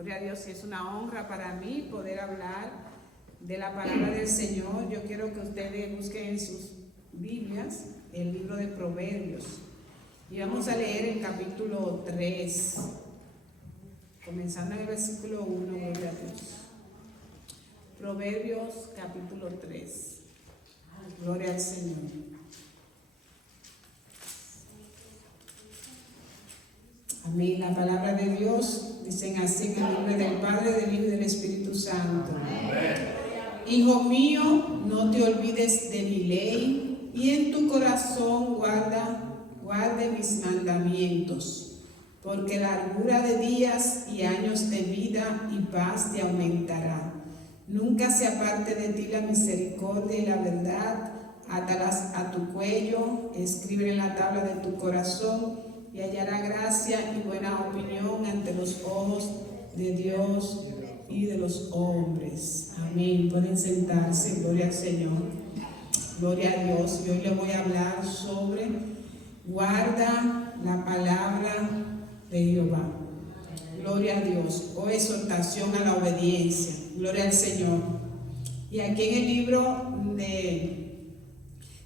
Gloria a Dios, y es una honra para mí poder hablar de la palabra del Señor. Yo quiero que ustedes busquen en sus Biblias el libro de Proverbios. Y vamos a leer el capítulo 3, comenzando en el versículo 1, gloria a Dios. Proverbios capítulo 3. Gloria al Señor. Amén. La palabra de Dios dicen así en el nombre del Padre, del Hijo y del Espíritu Santo. Amén. Hijo mío, no te olvides de mi ley y en tu corazón guarde mis mandamientos, porque largura de días y años de vida y paz te aumentará. Nunca se aparte de ti la misericordia y la verdad, átalas a tu cuello, escribe en la tabla de tu corazón, y hallará gracia y buena opinión ante los ojos de Dios y de los hombres. Amén. Pueden sentarse. Gloria al Señor. Gloria a Dios. Y hoy les voy a hablar sobre guarda la palabra de Jehová. Gloria a Dios. O exhortación a la obediencia. Gloria al Señor. Y aquí en el libro de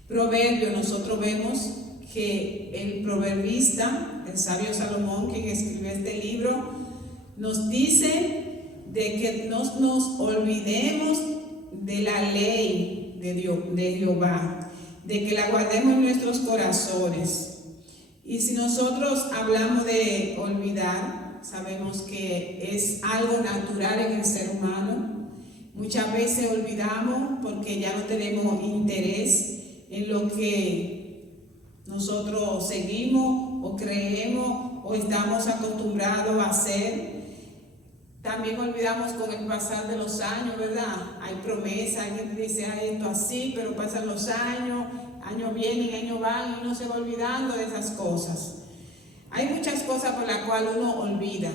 Proverbios nosotros vemos que el proverbista, el sabio Salomón, quien escribió este libro, nos dice de que no nos olvidemos de la ley de Jehová, de que la guardemos en nuestros corazones. Y si nosotros hablamos de olvidar, sabemos que es algo natural en el ser humano. Muchas veces olvidamos porque ya no tenemos interés en lo que nosotros seguimos o creemos o estamos acostumbrados a hacer. También olvidamos con el pasar de los años, ¿verdad? Hay promesas, alguien dice esto así, pero pasan los años vienen, años van y uno se va olvidando de esas cosas. Hay muchas cosas por las cuales uno olvida,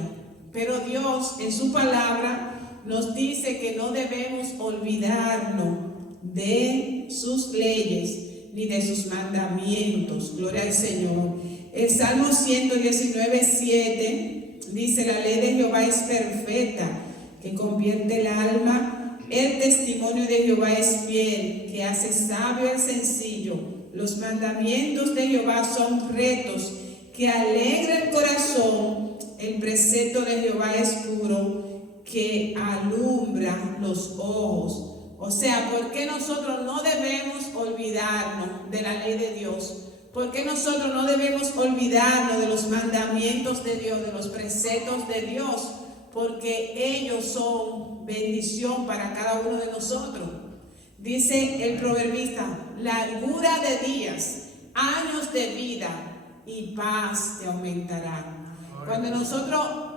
pero Dios en su palabra nos dice que no debemos olvidarnos de sus leyes ni de sus mandamientos. Gloria al Señor. El Salmo 119, 7 dice: la ley de Jehová es perfecta, que convierte el alma. El testimonio de Jehová es fiel, que hace sabio al sencillo. Los mandamientos de Jehová son rectos, que alegra el corazón. El precepto de Jehová es puro, que alumbra los ojos. O sea, ¿por qué nosotros no debemos olvidarnos de la ley de Dios? ¿Por qué nosotros no debemos olvidarnos de los mandamientos de Dios, de los preceptos de Dios? Porque ellos son bendición para cada uno de nosotros. Dice el proverbista: largura de días, años de vida y paz te aumentará. Cuando nosotros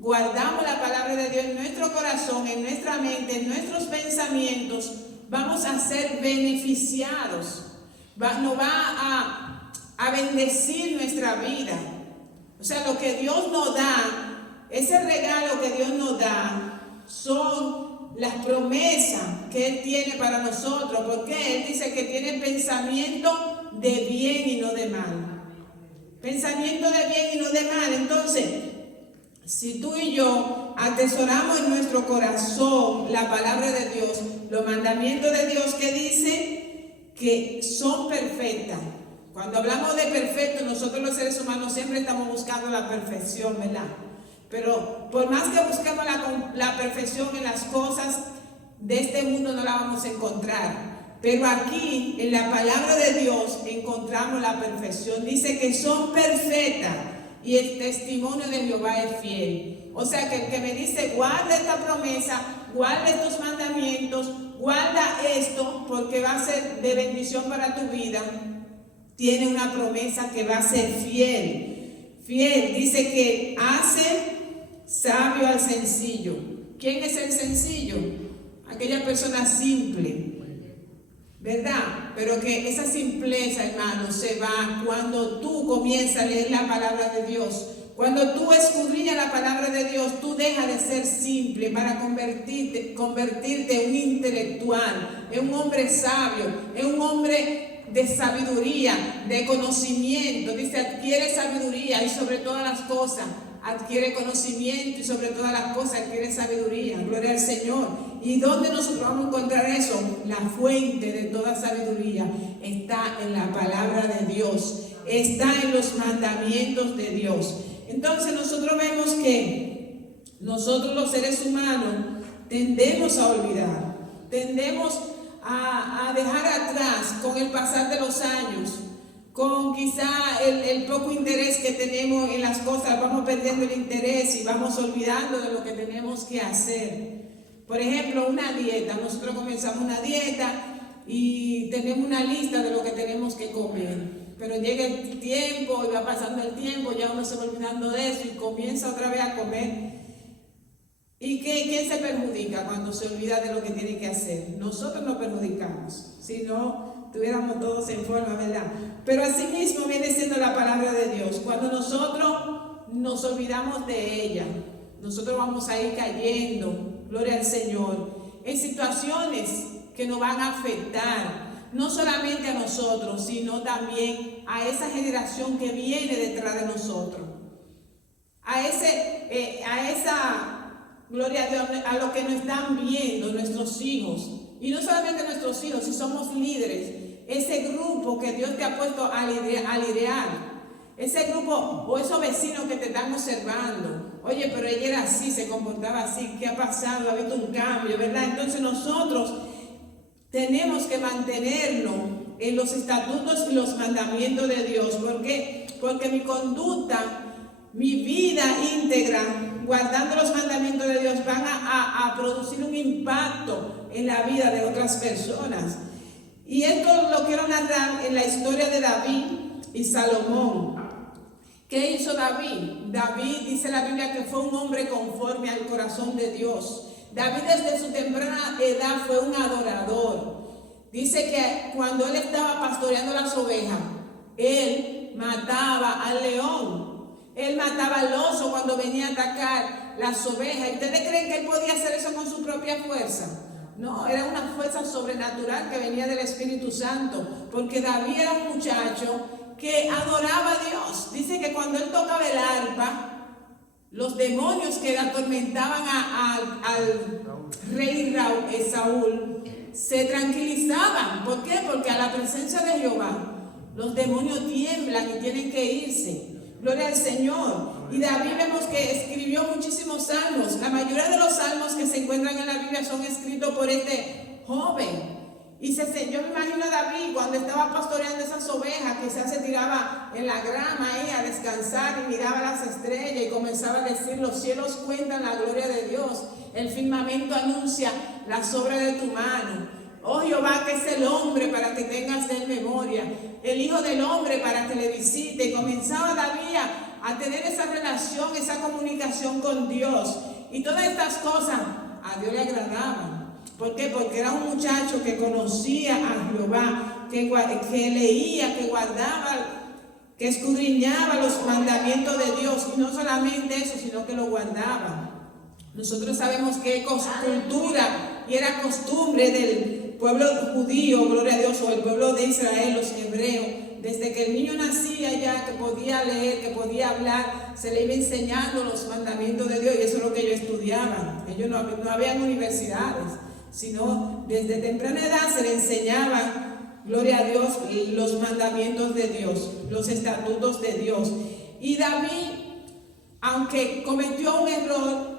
guardamos la palabra de Dios en nuestro corazón, en nuestra mente, en nuestros pensamientos, vamos a ser beneficiados. Nos va a bendecir nuestra vida. O sea, lo que Dios nos da, ese regalo que Dios nos da, son las promesas que Él tiene para nosotros. Porque Él dice que tiene pensamiento de bien y no de mal. Pensamiento de bien y no de mal. Entonces, si tú y yo atesoramos en nuestro corazón la palabra de Dios, los mandamientos de Dios que dice que son perfectas. Cuando hablamos de perfecto, nosotros los seres humanos siempre estamos buscando la perfección, ¿verdad? Pero por más que busquemos la perfección en las cosas de este mundo, no la vamos a encontrar. Pero aquí, en la palabra de Dios, encontramos la perfección. Dice que son perfectas. Y el testimonio de Jehová es fiel. O sea que el que me dice guarda esta promesa, guarda estos mandamientos, guarda esto porque va a ser de bendición para tu vida, tiene una promesa que va a ser fiel. Fiel, dice que hace sabio al sencillo. ¿Quién es el sencillo? Aquella persona simple, ¿verdad? Pero que esa simpleza, hermano, se va cuando tú comienzas a leer la palabra de Dios. Cuando tú escudriñas la palabra de Dios, tú dejas de ser simple para convertirte en un intelectual, en un hombre sabio, en un hombre de sabiduría, de conocimiento. Dice, adquiere sabiduría y sobre todas las cosas, adquiere conocimiento y sobre todas las cosas adquiere sabiduría. Gloria al Señor. ¿Y dónde nosotros vamos a encontrar eso? La fuente de toda sabiduría está en la palabra de Dios, está en los mandamientos de Dios. Entonces nosotros vemos que nosotros los seres humanos tendemos a olvidar, tendemos a dejar atrás con el pasar de los años, con quizá el poco interés que tenemos en las cosas, vamos perdiendo el interés y vamos olvidando de lo que tenemos que hacer. Por ejemplo, una dieta. Nosotros comenzamos una dieta y tenemos una lista de lo que tenemos que comer. Pero llega el tiempo y va pasando el tiempo, ya uno se va olvidando de eso y comienza otra vez a comer. ¿Y quién se perjudica cuando se olvida de lo que tiene que hacer? Nosotros nos perjudicamos, si no estuviéramos todos en forma, ¿verdad? Pero asimismo viene siendo la palabra de Dios. Cuando nosotros nos olvidamos de ella, nosotros vamos a ir cayendo, gloria al Señor, en situaciones que nos van a afectar, no solamente a nosotros, sino también a esa generación que viene detrás de nosotros, a esa gloria a Dios, a lo que nos están viendo nuestros hijos, y no solamente nuestros hijos, si somos líderes, ese grupo que Dios te ha puesto a liderar, ese grupo o esos vecinos que te están observando. Oye, pero ella era así, se comportaba así, ¿qué ha pasado? Ha habido un cambio, ¿verdad? Entonces nosotros tenemos que mantenernos en los estatutos y los mandamientos de Dios. ¿Por qué? Porque mi conducta, mi vida íntegra, guardando los mandamientos de Dios, van a producir un impacto en la vida de otras personas. Y esto lo quiero narrar en la historia de David y Salomón. ¿Qué hizo David? David, dice la Biblia, que fue un hombre conforme al corazón de Dios. David desde su temprana edad fue un adorador. Dice que cuando él estaba pastoreando las ovejas, él mataba al león. Él mataba al oso cuando venía a atacar las ovejas. ¿Y ustedes creen que él podía hacer eso con su propia fuerza? No, era una fuerza sobrenatural que venía del Espíritu Santo. Porque David era un muchacho que adoraba a Dios. Dice que cuando él tocaba el arpa, los demonios que atormentaban al rey Saúl se tranquilizaban. ¿Por qué? Porque a la presencia de Jehová los demonios tiemblan y tienen que irse. Gloria al Señor. Y David vemos que escribió muchísimos salmos. La mayoría de los salmos que se encuentran en la Biblia son escritos por este joven. Y yo me imagino a David cuando estaba pastoreando esas ovejas, quizás se tiraba en la grama ahí a descansar y miraba las estrellas y comenzaba a decir: los cielos cuentan la gloria de Dios, el firmamento anuncia las obras de tu mano. Oh Jehová, que es el hombre para que tengas de él memoria, el hijo del hombre para que le visite. Y comenzaba David a tener esa relación, esa comunicación con Dios. Y todas estas cosas a Dios le agradaban. ¿Por qué? Porque era un muchacho que conocía a Jehová, que leía, que guardaba, que escudriñaba los mandamientos de Dios. Y no solamente eso, sino que lo guardaba. Nosotros sabemos que es cultura y era costumbre del pueblo judío, gloria a Dios, o el pueblo de Israel, los hebreos. Desde que el niño nacía ya, que podía leer, que podía hablar, se le iba enseñando los mandamientos de Dios, y eso es lo que ellos estudiaban. Ellos no habían universidades, sino desde temprana edad se le enseñaban, gloria a Dios, los mandamientos de Dios, los estatutos de Dios. Y David, aunque cometió un error,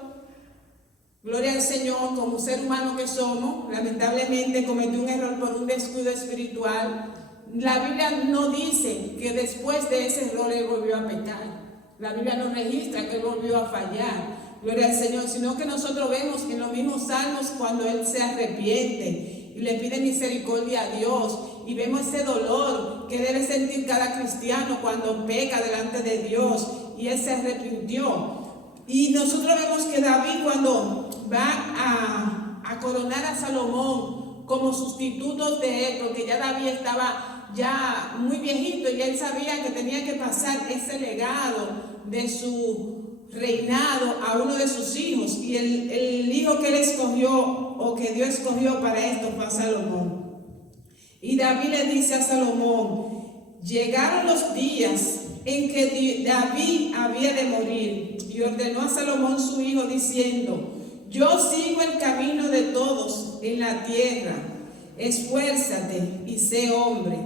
gloria al Señor, como ser humano que somos, lamentablemente cometió un error por un descuido espiritual. La Biblia no dice que después de ese error él volvió a pecar. La Biblia no registra que él volvió a fallar. Gloria al Señor, sino que nosotros vemos que en los mismos salmos, cuando él se arrepiente y le pide misericordia a Dios, y vemos ese dolor que debe sentir cada cristiano cuando peca delante de Dios, y él se arrepintió. Y nosotros vemos que David, cuando va a coronar a Salomón como sustituto de él, porque ya David estaba ya muy viejito y él sabía que tenía que pasar ese legado de su reinado a uno de sus hijos, y el hijo que él escogió, o que Dios escogió para esto, fue a Salomón. Y David le dice a Salomón: llegaron los días en que David había de morir, y ordenó a Salomón su hijo diciendo: yo sigo el camino de todos en la tierra. Esfuérzate y sé hombre.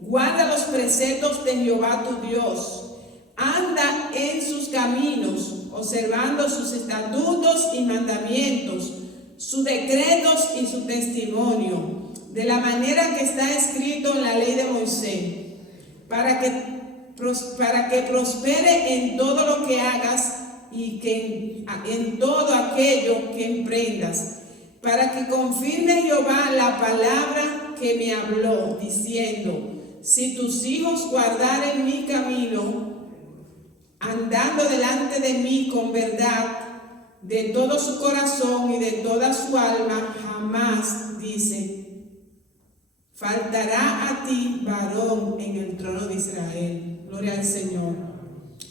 Guarda los preceptos de Jehová tu Dios. Anda en sus caminos, observando sus estatutos y mandamientos, sus decretos y su testimonio, de la manera que está escrito en la ley de Moisés, para que prospere en todo lo que hagas y que en todo aquello que emprendas, para que confirme Jehová la palabra que me habló, diciendo: si tus hijos guardaren mi camino, andando delante de mí con verdad, de todo su corazón y de toda su alma, jamás, dice, faltará a ti varón en el trono de Israel. Gloria al Señor.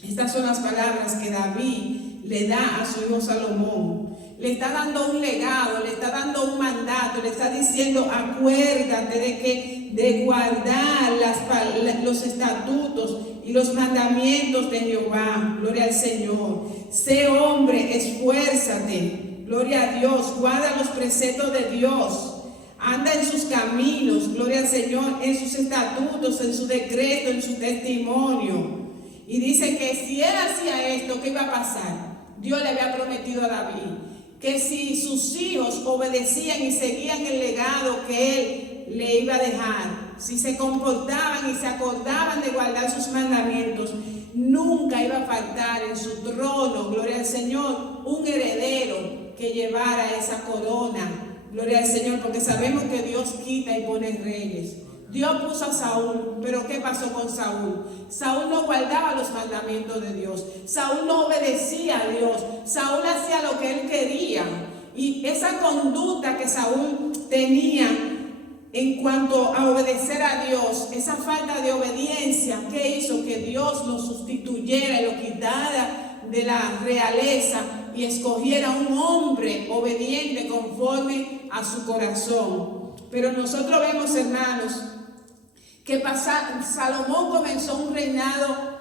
Estas son las palabras que David le da a su hijo Salomón. Le está dando un legado, le está dando un mandato, le está diciendo: acuérdate de guardar los estatutos y los mandamientos de Jehová. Gloria al Señor. Sé hombre, esfuérzate. Gloria a Dios. Guarda los preceptos de Dios. Anda en sus caminos, gloria al Señor, en sus estatutos, en su decreto, en su testimonio. Y dice que si él hacía esto, ¿qué iba a pasar? Dios le había prometido a David que si sus hijos obedecían y seguían el legado que él le iba a dejar, si se comportaban y se acordaban de guardar sus mandamientos, nunca iba a faltar en su trono, gloria al Señor, un heredero que llevara esa corona. Gloria al Señor, porque sabemos que Dios quita y pone reyes. Dios puso a Saúl, pero ¿qué pasó con Saúl? Saúl no guardaba los mandamientos de Dios. Saúl no obedecía a Dios. Saúl hacía lo que él quería. Y esa conducta que Saúl tenía en cuanto a obedecer a Dios, esa falta de obediencia, ¿qué hizo? Que Dios lo sustituyera y lo quitara de la realeza y escogiera un hombre obediente conforme a su corazón. Pero nosotros vemos, hermanos, que Salomón comenzó un reinado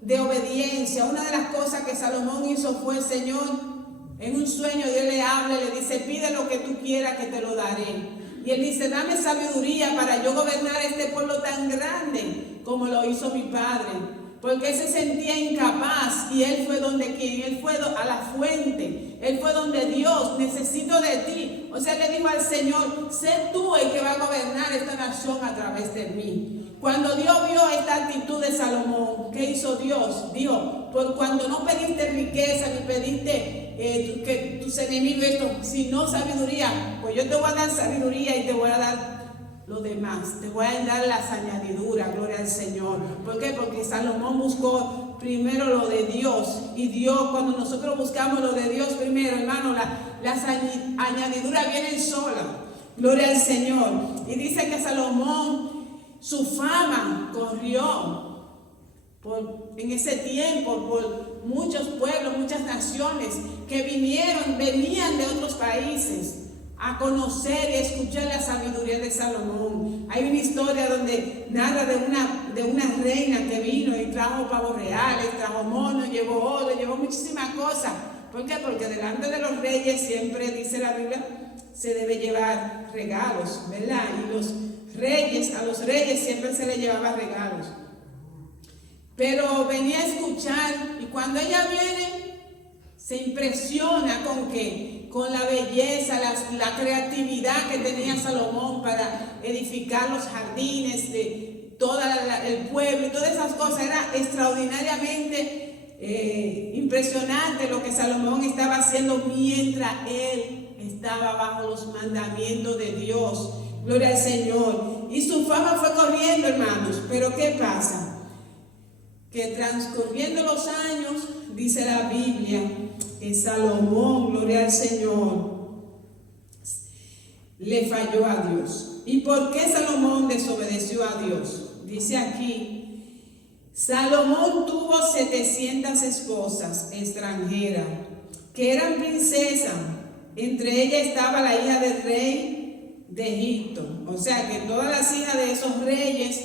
de obediencia. Una de las cosas que Salomón hizo fue: Señor, en un sueño Dios le habla y le dice: pide lo que tú quieras que te lo daré. Y él dice: dame sabiduría para yo gobernar este pueblo tan grande como lo hizo mi padre. Porque él se sentía incapaz y él fue donde quien, él fue a la fuente, él fue donde Dios: necesito de ti. O sea, le dijo al Señor: sé tú el que va a gobernar esta nación a través de mí. Cuando Dios vio esta actitud de Salomón, ¿qué hizo Dios? Dijo: por cuando no pediste riqueza ni pediste que tus enemigos esto, sino sabiduría, pues yo te voy a dar sabiduría y te voy a dar lo demás, te voy a dar las añadiduras. Gloria al Señor. ¿Por qué? Porque Salomón buscó primero lo de Dios, y Dios, cuando nosotros buscamos lo de Dios primero, hermano, las añadiduras vienen solas. Gloria al Señor. Y dice que Salomón, su fama corrió en ese tiempo por muchos pueblos, muchas naciones que venían de otros países a conocer y a escuchar la sabiduría de Salomón. Hay una historia donde narra de una reina que vino y trajo pavos reales, trajo monos, llevó oro, llevó muchísimas cosas. ¿Por qué? Porque delante de los reyes, siempre dice la Biblia, se debe llevar regalos, ¿verdad? Y a los reyes siempre se les llevaba regalos. Pero venía a escuchar, y cuando ella viene, se impresiona con la belleza, la creatividad que tenía Salomón para edificar los jardines de todo el pueblo y todas esas cosas. Era extraordinariamente impresionante lo que Salomón estaba haciendo mientras él estaba bajo los mandamientos de Dios. Gloria al Señor. Y su fama fue corriendo, hermanos. Pero ¿qué pasa? Que transcurriendo los años, dice la Biblia, que Salomón, gloria al Señor, le falló a Dios. ¿Y por qué Salomón desobedeció a Dios? Dice aquí: Salomón tuvo 700 esposas extranjeras, que eran princesas. Entre ellas estaba la hija del rey de Egipto. O sea que todas las hijas de esos reyes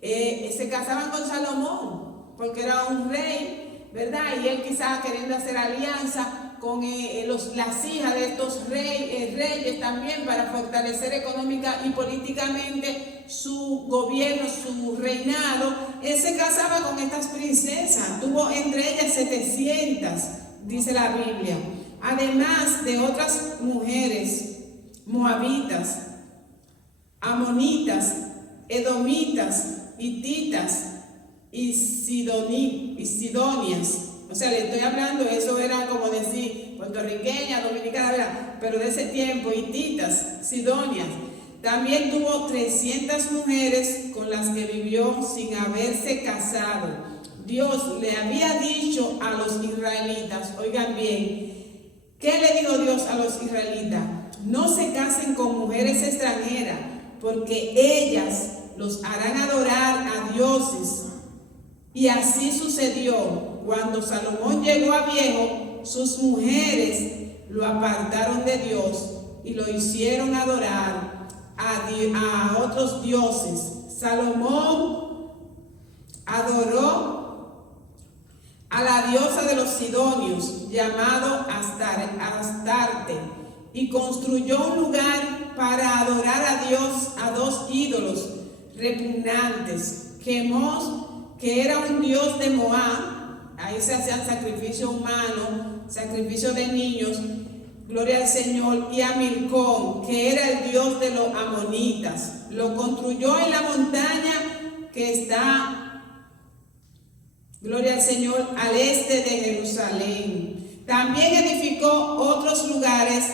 se casaban con Salomón, porque era un rey, ¿verdad? Y él quizás queriendo hacer alianza con las hijas de estos reyes también para fortalecer económica y políticamente su gobierno, su reinado. Él se casaba con estas princesas, tuvo entre ellas 700, dice la Biblia, además de otras mujeres moabitas, amonitas, edomitas, hititas y sidonias. O sea, le estoy hablando, eso era como decir puertorriqueña, dominicana, ¿verdad? Pero de ese tiempo, hititas, sidonias. También tuvo 300 mujeres con las que vivió sin haberse casado. Dios le había dicho a los israelitas, oigan bien, ¿qué le dijo Dios a los israelitas? No se casen con mujeres extranjeras, porque ellas los harán adorar a dioses. Y así sucedió. Cuando Salomón llegó a viejo, sus mujeres lo apartaron de Dios y lo hicieron adorar a otros dioses. Salomón adoró a la diosa de los sidonios, llamado Astarte, y construyó un lugar para adorar a Dios, a dos ídolos repugnantes. Quemos, que era un dios de Moab, ahí se hacían sacrificio humano, sacrificio de niños, gloria al Señor, y a Milcón, que era el dios de los amonitas. Lo construyó en la montaña que está, gloria al Señor, al este de Jerusalén. También edificó otros lugares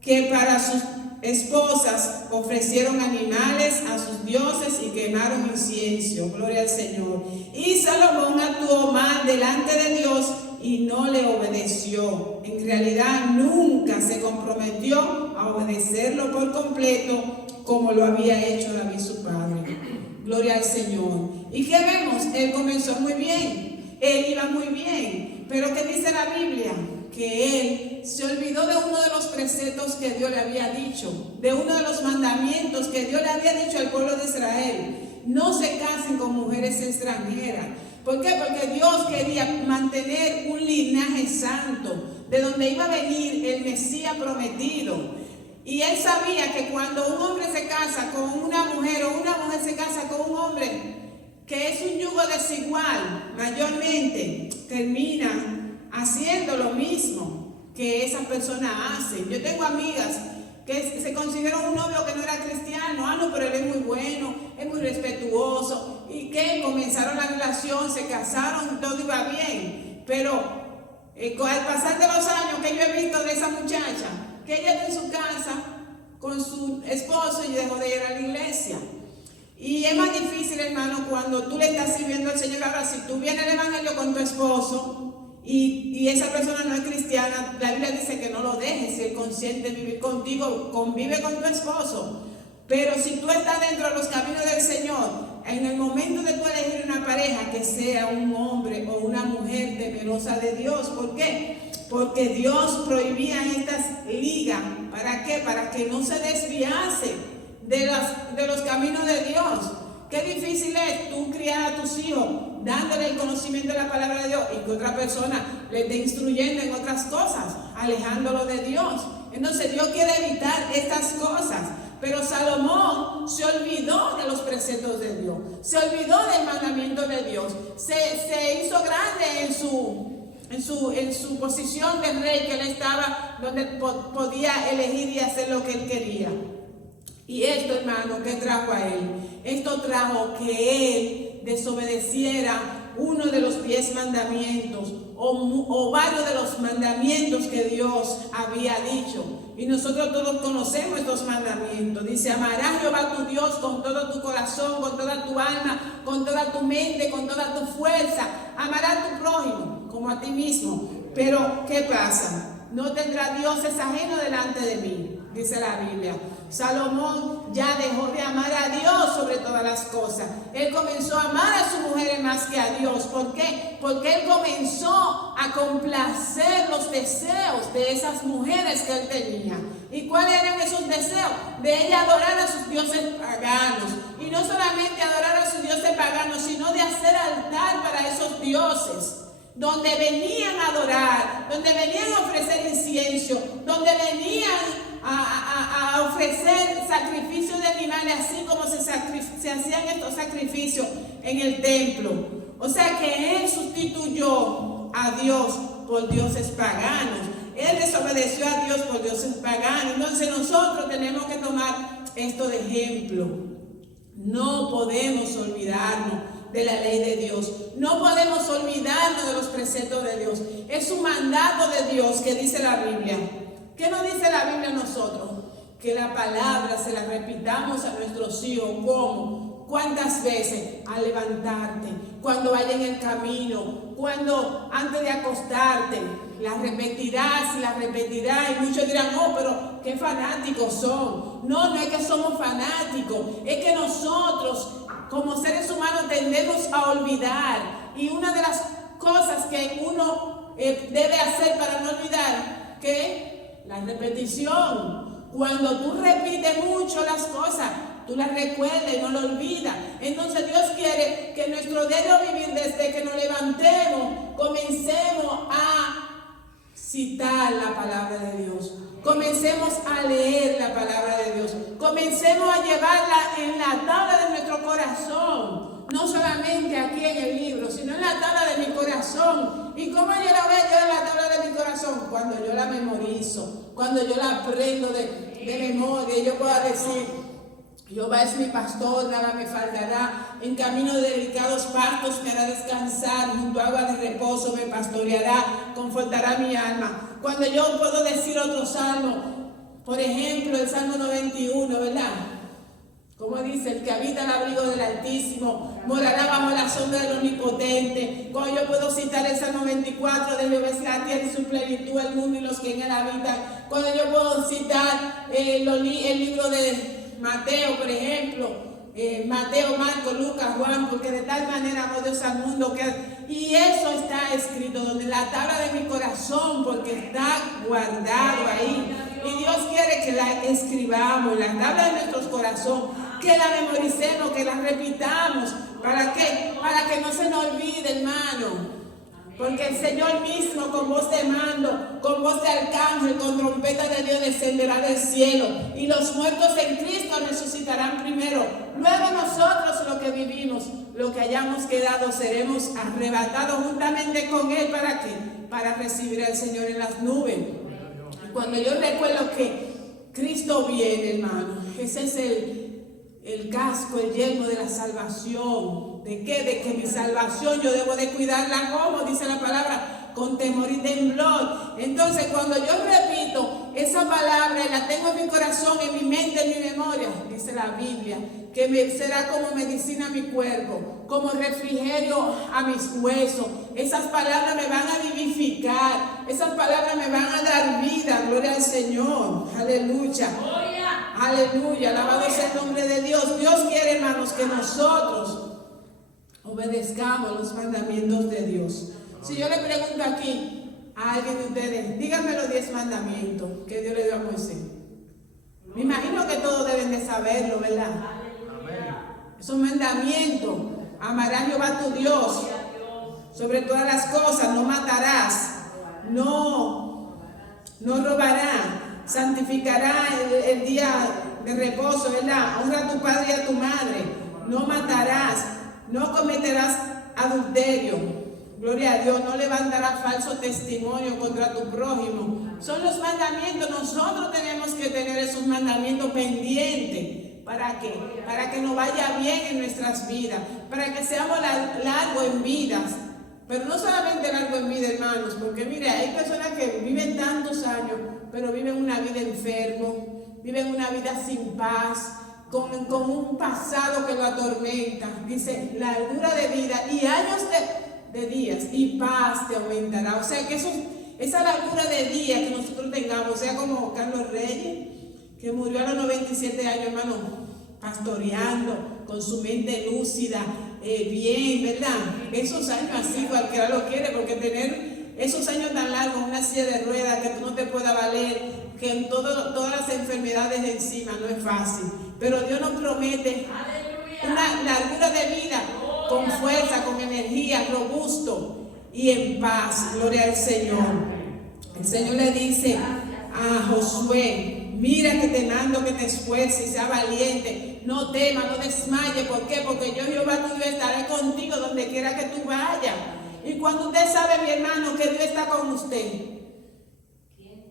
que para sus esposas ofrecieron animales a sus dioses y quemaron incienso, gloria al Señor. Y Salomón actuó mal delante de Dios y no le obedeció. En realidad nunca se comprometió a obedecerlo por completo como lo había hecho David su padre. Gloria al Señor. ¿Y qué vemos? Él comenzó muy bien, él iba muy bien, pero ¿qué dice la Biblia? Que él se olvidó de uno de los preceptos que Dios le había dicho, de uno de los mandamientos que Dios le había dicho al pueblo de Israel. No se casen con mujeres extranjeras. ¿Por qué? Porque Dios quería mantener un linaje santo, de donde iba a venir el Mesías prometido. Y él sabía que cuando un hombre se casa con una mujer o una mujer se casa con un hombre que es un yugo desigual, mayormente termina haciendo lo mismo que esa persona hace. Yo tengo amigas que se consideró un novio que no era cristiano, no, pero él es muy bueno, es muy respetuoso, y que comenzaron la relación, se casaron, todo iba bien, pero al pasar de los años que yo he visto de esa muchacha, que ella está en su casa con su esposo y dejó de ir a la iglesia. Y es más difícil, hermano, cuando tú le estás sirviendo al Señor. Ahora, si tú vienes al evangelio con tu esposo y esa persona no es cristiana, la Biblia dice que no lo dejes. Si él consiente vivir contigo, convive con tu esposo. Pero si tú estás dentro de los caminos del Señor, en el momento de tú elegir una pareja, que sea un hombre o una mujer temerosa de Dios. ¿Por qué? Porque Dios prohibía estas ligas. ¿Para qué? Para que no se desviase de los caminos de Dios. Qué difícil es tú criar a tus hijos dándole el conocimiento de la palabra de Dios y que otra persona le esté instruyendo en otras cosas, alejándolo de Dios. Entonces Dios quiere evitar estas cosas. Pero Salomón se olvidó de los preceptos de Dios, se olvidó del mandamiento de Dios, se hizo grande en su posición de rey, que él estaba donde podía elegir y hacer lo que él quería. Y esto, hermano, ¿qué trajo a él? Esto trajo que él desobedeciera uno de los 10 mandamientos o varios de los mandamientos que Dios había dicho. Y nosotros todos conocemos estos mandamientos. Dice: amarás a Jehová tu Dios con todo tu corazón, con toda tu alma, con toda tu mente, con toda tu fuerza. Amarás a tu prójimo como a ti mismo. Pero, ¿qué pasa? No tendrá dioses ajenos delante de mí. dice la Biblia. Salomón ya dejó de amar a Dios sobre todas las cosas. Él comenzó a amar a sus mujeres más que a Dios. ¿Por qué? Porque él comenzó a complacer los deseos de esas mujeres que él tenía. ¿Y cuáles eran esos deseos? De ella adorar a sus dioses paganos. Y no solamente adorar a sus dioses paganos, sino de hacer altar para esos dioses, donde venían a adorar, donde venían a ofrecer incienso, donde venían a ofrecer sacrificios de animales, así como se hacían estos sacrificios en el templo. O sea que él sustituyó a Dios por dioses paganos. Él desobedeció a Dios por dioses paganos. Entonces nosotros tenemos que tomar esto de ejemplo. No podemos olvidarnos de la ley de Dios. No podemos olvidarnos de los preceptos de Dios. Es un mandato de Dios que dice la Biblia. ¿Qué nos dice la Biblia a nosotros? Que la palabra se la repitamos a nuestros hijos. ¿Cómo? ¿Cuántas veces? Al levantarte, cuando vaya en el camino, cuando antes de acostarte. La repetirás y la repetirás. Y muchos dirán, oh, pero qué fanáticos son. No, no es que somos fanáticos. Es que nosotros, como seres humanos, tendemos a olvidar. Y una de las cosas que uno debe hacer para no olvidar, ¿qué? La repetición. Cuando tú repites mucho las cosas, tú las recuerdas y no lo olvidas. Entonces Dios quiere que nuestro diario vivir, desde que nos levantemos, comencemos a citar la palabra de Dios. Comencemos a leer la palabra de Dios. Comencemos a llevarla en la tabla de nuestro corazón. No solamente aquí en el libro, sino en la tabla de mi corazón. ¿Y cómo yo la voy a llevar en la tabla de mi corazón? Cuando yo la memorizo, cuando yo la aprendo de memoria, yo pueda decir: Jehová es mi pastor, nada me faltará. En camino de delicados pastos me hará descansar, junto a agua de reposo me pastoreará, confortará mi alma. Cuando yo puedo decir otro salmo, por ejemplo el Salmo 91, ¿verdad? Como dice, el que habita el abrigo del Altísimo morará bajo la sombra del Omnipotente. Cuando yo puedo citar el Salmo 24, de Jehová es la tierra y su plenitud, el mundo y los que en él habitan. Cuando yo puedo citar el libro de Mateo, por ejemplo, Mateo, Marcos, Lucas, Juan, porque de tal manera amó Dios al mundo que... Y eso está escrito donde la tabla de mi corazón, porque está guardado ahí. Y Dios quiere que la escribamos en la tabla de nuestros corazones, que la memoricemos, que la repitamos. ¿Para qué? Para que no se nos olvide, hermano. Porque el Señor mismo, con voz de mando, con voz de arcángel, con trompeta de Dios, descenderá del cielo. Y los muertos en Cristo resucitarán primero. Luego nosotros, los que vivimos, los que hayamos quedado, seremos arrebatados juntamente con Él. ¿Para qué? Para recibir al Señor en las nubes. Y cuando yo recuerdo que Cristo viene, hermano, ese es el casco, el yelmo de la salvación. ¿De qué? De que mi salvación yo debo de cuidarla, como dice la palabra, con temor y temblor. Entonces, cuando yo repito esa palabra y la tengo en mi corazón, en mi mente, en mi memoria, dice la Biblia, que será como medicina a mi cuerpo, como refrigerio a mis huesos. Esas palabras me van a vivificar, esas palabras me van a dar vida. Gloria al Señor, aleluya. Aleluya, alabado sea el nombre de Dios. Dios quiere, hermanos, que nosotros obedezcamos los mandamientos de Dios. Si yo le pregunto aquí a alguien de ustedes, díganme los 10 mandamientos que Dios le dio a Moisés. Me imagino que todos deben de saberlo, ¿verdad? Esos mandamientos: amarás a Jehová tu Dios sobre todas las cosas, no matarás, no robarás, santificará el día de reposo, ¿verdad? Honra a tu padre y a tu madre, no matarás, no cometerás adulterio, gloria a Dios, no levantarás falso testimonio contra tu prójimo. Son los mandamientos. Nosotros tenemos que tener esos mandamientos pendientes. ¿Para qué? Para que nos vaya bien en nuestras vidas, para que seamos largos en vidas. Pero no solamente largo en vida, hermanos, porque mire, hay personas que viven tantos años, pero viven una vida enfermo, viven una vida sin paz, con un pasado que lo atormenta. Dice, largura de vida y años de días y paz te aumentará. O sea que esa largura de días que nosotros tengamos, sea como Carlos Reyes, que murió a los 97 años, hermano, pastoreando, con su mente lúcida, bien, ¿verdad? Esos años así cualquiera lo quiere, porque tener esos años tan largos, una silla de ruedas que tú no te puedas valer, que en todas las enfermedades de encima, no es fácil. Pero Dios nos promete una largura de vida, con fuerza, con energía, robusto y en paz. Gloria al Señor. El Señor le dice a Josué: mira que te mando que te esfuerces y sea valiente, no temas, no desmayes. ¿Por qué? Porque yo, Jehová tu Dios, estaré contigo donde quiera que tú vayas. Y cuando usted sabe, mi hermano, que Dios está con usted,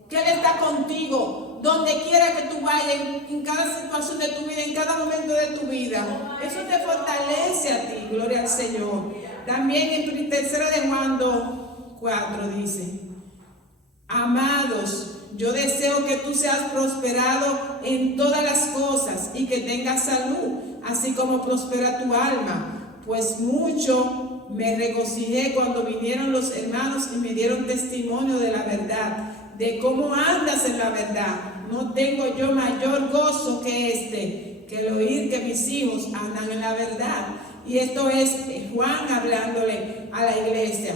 que Él está contigo, donde quiera que tú vayas, en cada situación de tu vida, en cada momento de tu vida, eso te fortalece a ti. Gloria al Señor. También en 3 de Juan 2:4 dice: amados, yo deseo que tú seas prosperado en todas las cosas y que tengas salud, así como prospera tu alma. Pues mucho me regocijé cuando vinieron los hermanos y me dieron testimonio de la verdad, de cómo andas en la verdad. No tengo yo mayor gozo que el oír que mis hijos andan en la verdad. Y esto es Juan hablándole a la iglesia.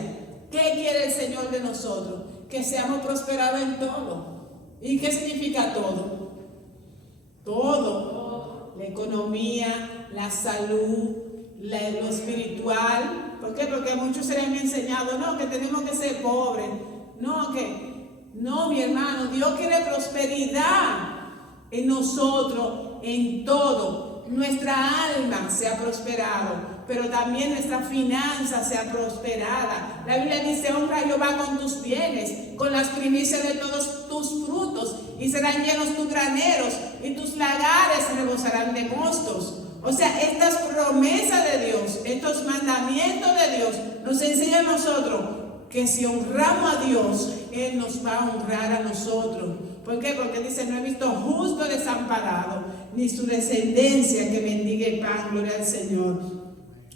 ¿Qué quiere el Señor de nosotros? Que seamos prosperados en todo. ¿Y qué significa todo? Todo. La economía, la salud, lo espiritual. ¿Por qué? Porque a muchos se les han enseñado, no, que tenemos que ser pobres. No, mi hermano, Dios quiere prosperidad en nosotros, en todo. Nuestra alma sea prosperada, pero también nuestra finanza sea prosperada. La Biblia dice: honra a Jehová con tus bienes, con las primicias de todos tus frutos, y serán llenos tus graneros, y tus lagares rebosarán de mostos. O sea, estas promesas de Dios, estos mandamientos de Dios, nos enseñan a nosotros que si honramos a Dios, Él nos va a honrar a nosotros. ¿Por qué? Porque dice: no he visto justo desamparado, ni su descendencia que mendigue el pan. Gloria al Señor.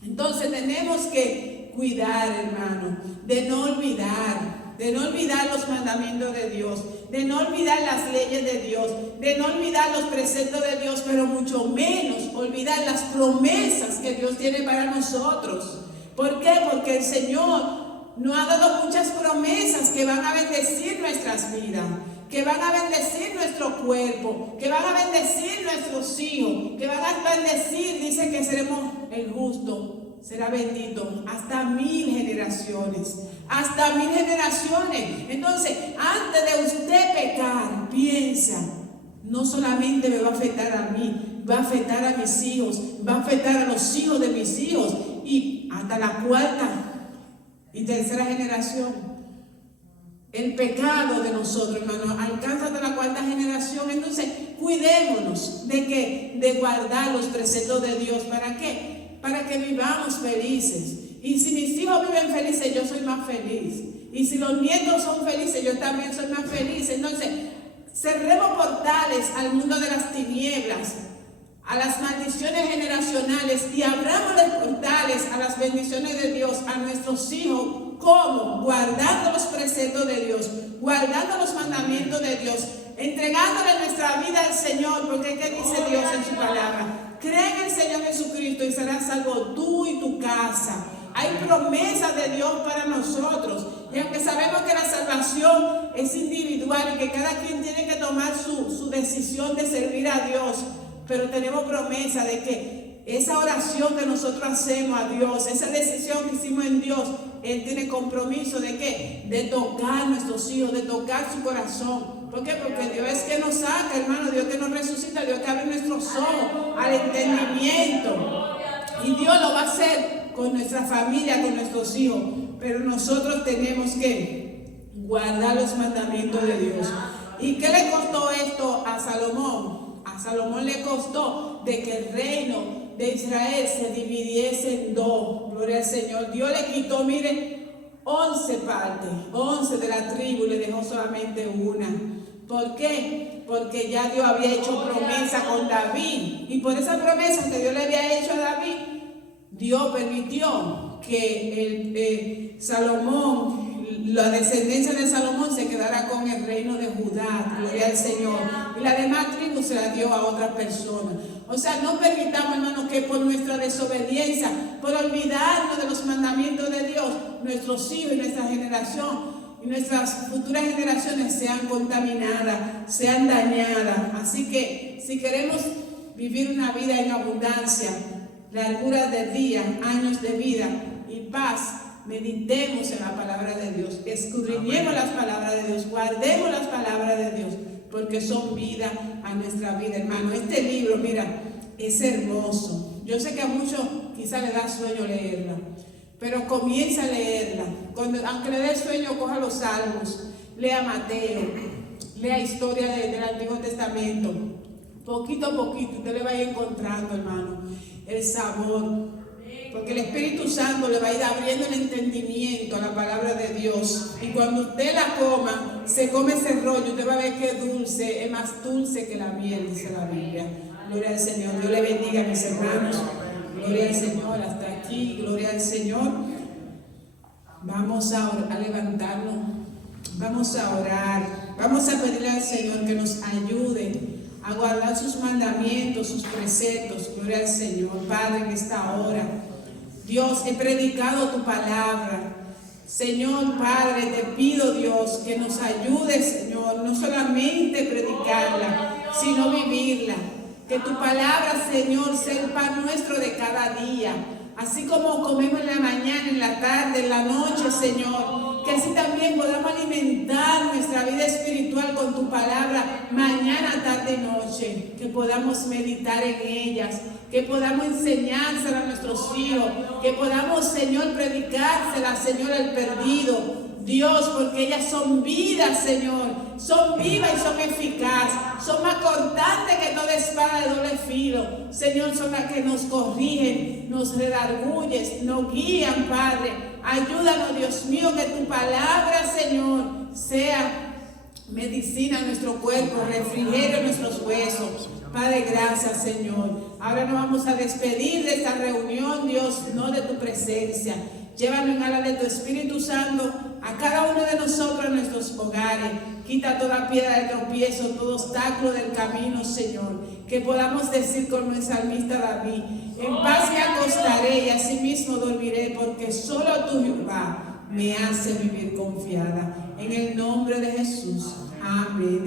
Entonces tenemos que cuidar, hermano, de no olvidar los mandamientos de Dios, de no olvidar las leyes de Dios, de no olvidar los preceptos de Dios, pero mucho menos olvidar las promesas que Dios tiene para nosotros. ¿Por qué? Porque el Señor nos ha dado muchas promesas que van a bendecir nuestras vidas, que van a bendecir nuestro cuerpo, que van a bendecir nuestros hijos, que van a bendecir, dice que seremos el justo, será bendito hasta 1000 generaciones, hasta 1000 generaciones. Entonces, antes de usted pecar, piensa: no solamente me va a afectar a mí, va a afectar a mis hijos, va a afectar a los hijos de mis hijos, y hasta la 4ª y 3ª generación. El pecado de nosotros, hermano, alcanza hasta la 4ª generación. Entonces, cuidémonos de guardar los preceptos de Dios. ¿Para qué? Para que vivamos felices. Y si mis hijos viven felices, yo soy más feliz. Y si los nietos son felices, yo también soy más feliz. Entonces, cerremos portales al mundo de las tinieblas, a las maldiciones generacionales, y abramos portales a las bendiciones de Dios, a nuestros hijos. ¿Cómo? Guardando los preceptos de Dios, guardando los mandamientos de Dios, entregándole nuestra vida al Señor, porque ¿qué dice Dios en su palabra? Cree en el Señor Jesucristo y serás salvo tú y tu casa. Hay promesas de Dios para nosotros, y aunque sabemos que la salvación es individual y que cada quien tiene que tomar su decisión de servir a Dios, pero tenemos promesa de que esa oración que nosotros hacemos a Dios, esa decisión que hicimos en Dios, Él tiene compromiso de ¿qué? De tocar nuestros hijos, de tocar su corazón. ¿Por qué? Porque Dios es que nos saca, hermano, Dios que nos resucita, Dios que abre nuestros ojos al entendimiento. Y Dios lo va a hacer con nuestra familia, con nuestros hijos. Pero nosotros tenemos que guardar los mandamientos de Dios. ¿Y qué le costó esto a Salomón? A Salomón le costó de que el reino de Israel se dividiese en 2. Gloria al Señor. Dios le quitó, miren, 11 partes, 11 de la tribu, y le dejó solamente una. ¿Por qué? Porque ya Dios había hecho promesa con David, y por esa promesa que Dios le había hecho a David, Dios permitió que Salomón, la descendencia de Salomón, se quedara con el reino de Judá. Gloria al Señor. Y la demás tribu se la dio a otra persona. O sea, no permitamos, hermano, que por nuestra desobediencia, por olvidarnos de los mandamientos de Dios, nuestros hijos y nuestra generación y nuestras futuras generaciones sean contaminadas, sean dañadas. Así que si queremos vivir una vida en abundancia, largura de días, años de vida y paz, meditemos en la palabra de Dios, escudriñemos las palabras de Dios, guardemos las palabras de Dios, porque son vida a nuestra vida, hermano. Este libro, mira, es hermoso. Yo sé que a muchos quizá le da sueño leerla, pero comienza a leerla. Aunque le dé sueño, coja los salmos, lea Mateo, lea historia del Antiguo Testamento. Poquito a poquito usted le va a ir encontrando, hermano, el sabor. Porque el Espíritu Santo le va a ir abriendo el entendimiento a la palabra de Dios. Y cuando usted la coma, se come ese rollo, usted va a ver que es dulce, es más dulce que la miel, dice la Biblia. Gloria al Señor. Dios le bendiga, mis hermanos. Gloria al Señor. Hasta aquí, gloria al Señor. Vamos a levantarnos. Vamos a orar. Vamos a pedirle al Señor que nos ayude a guardar sus mandamientos, sus preceptos. Gloria al Señor. Padre, en esta hora, Dios, he predicado tu palabra. Señor Padre, te pido, Dios, que nos ayude, Señor, no solamente predicarla, sino vivirla. Que tu palabra, Señor, sea el pan nuestro de cada día. Así como comemos en la mañana, en la tarde, en la noche, Señor, que así también podamos alimentar nuestra vida espiritual con tu palabra mañana, tarde y noche. Que podamos meditar en ellas, que podamos enseñársela a nuestros hijos, que podamos, Señor, predicársela, Señor, al perdido. Dios, porque ellas son vidas, Señor, son vivas y son eficaces, son más cortantes que toda espada de doble filo. Señor, son las que nos corrigen, nos redargullen, nos guían, Padre. Ayúdanos, Dios mío, que tu palabra, Señor, sea medicina en nuestro cuerpo, refrigerio en nuestros huesos. Padre, gracias, Señor. Ahora nos vamos a despedir de esta reunión, Dios, no de tu presencia. Llévanos en ala de tu Espíritu Santo a cada uno de nosotros en nuestros hogares. Quita toda piedra de tropiezo, todo obstáculo del camino, Señor. Que podamos decir con el salmista David: en paz me acostaré y asimismo dormiré, porque solo tú, Jehová, me hace vivir confiada. En el nombre de Jesús. Amén.